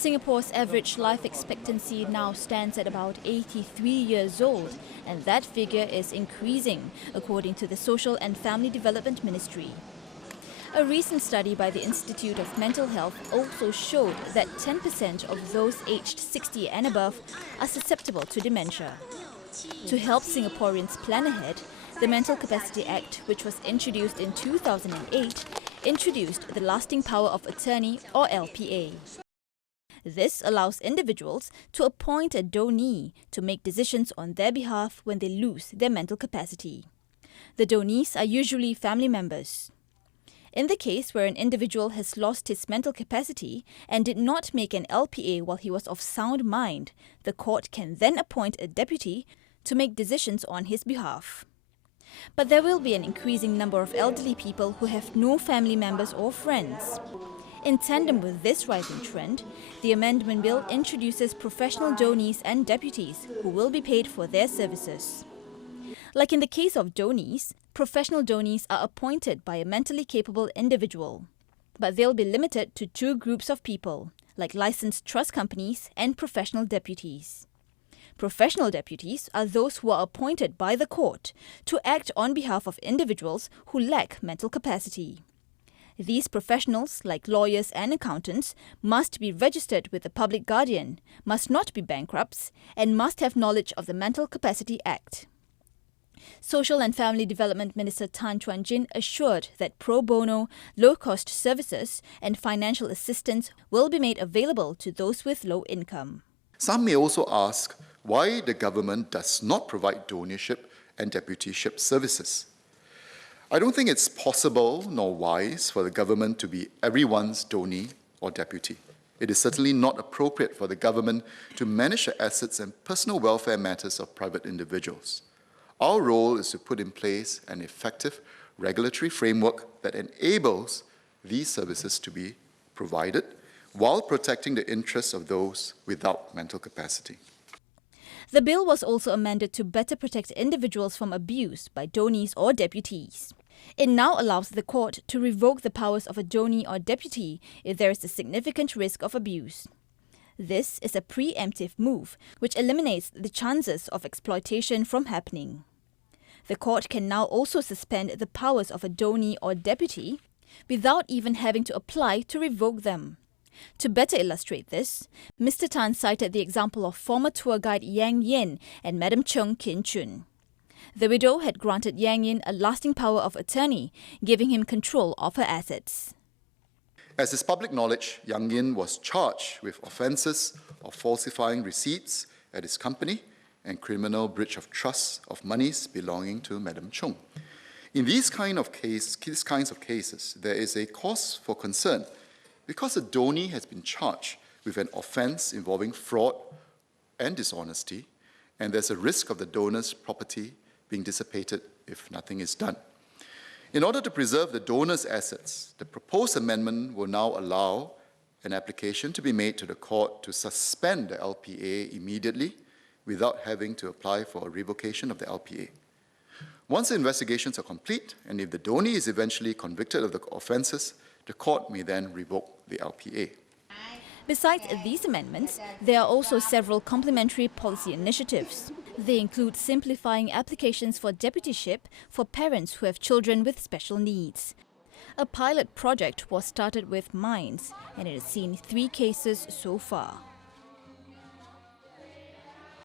Singapore's average life expectancy now stands at about 83 years old, and that figure is increasing, according to the Social and Family Development Ministry. A recent study by the Institute of Mental Health also showed that 10% of those aged 60 and above are susceptible to dementia. To help Singaporeans plan ahead, the Mental Capacity Act, which was introduced in 2008, introduced the Lasting Power of Attorney, or LPA. This allows individuals to appoint a donee to make decisions on their behalf when they lose their mental capacity. The donees are usually family members. In the case where an individual has lost his mental capacity and did not make an LPA while he was of sound mind, the court can then appoint a deputy to make decisions on his behalf. But there will be an increasing number of elderly people who have no family members or friends. In tandem with this rising trend, the amendment bill introduces professional donees and deputies who will be paid for their services. Like in the case of donees, professional donees are appointed by a mentally capable individual. But they'll be limited to two groups of people, like licensed trust companies and professional deputies. Professional deputies are those who are appointed by the court to act on behalf of individuals who lack mental capacity. These professionals, like lawyers and accountants, must be registered with the public guardian, must not be bankrupts, and must have knowledge of the Mental Capacity Act. Social and Family Development Minister Tan Chuan Jin assured that pro bono, low-cost services and financial assistance will be made available to those with low income. Some may also ask why the government does not provide donorship and deputyship services. I don't think it's possible nor wise for the government to be everyone's donee or deputy. It is certainly not appropriate for the government to manage the assets and personal welfare matters of private individuals. Our role is to put in place an effective regulatory framework that enables these services to be provided while protecting the interests of those without mental capacity. The bill was also amended to better protect individuals from abuse by donees or deputies. It now allows the court to revoke the powers of a donee or deputy if there is a significant risk of abuse. This is a preemptive move which eliminates the chances of exploitation from happening. The court can now also suspend the powers of a donee or deputy without even having to apply to revoke them. To better illustrate this, Mr. Tan cited the example of former tour guide Yang Yin and Madam Chung Kin Chun. The widow had granted Yang Yin a lasting power of attorney, giving him control of her assets. As is public knowledge, Yang Yin was charged with offences of falsifying receipts at his company and criminal breach of trust of monies belonging to Madam Chung. In these kinds of cases, there is a cause for concern because a donee has been charged with an offence involving fraud and dishonesty, and there's a risk of the donor's property being dissipated if nothing is done. In order to preserve the donor's assets, the proposed amendment will now allow an application to be made to the court to suspend the LPA immediately without having to apply for a revocation of the LPA. Once the investigations are complete, and if the donee is eventually convicted of the offences, the court may then revoke the LPA. Besides these amendments, there are also several complementary policy initiatives. They include simplifying applications for deputyship for parents who have children with special needs. A pilot project was started with Minds, and it has seen 3 cases so far.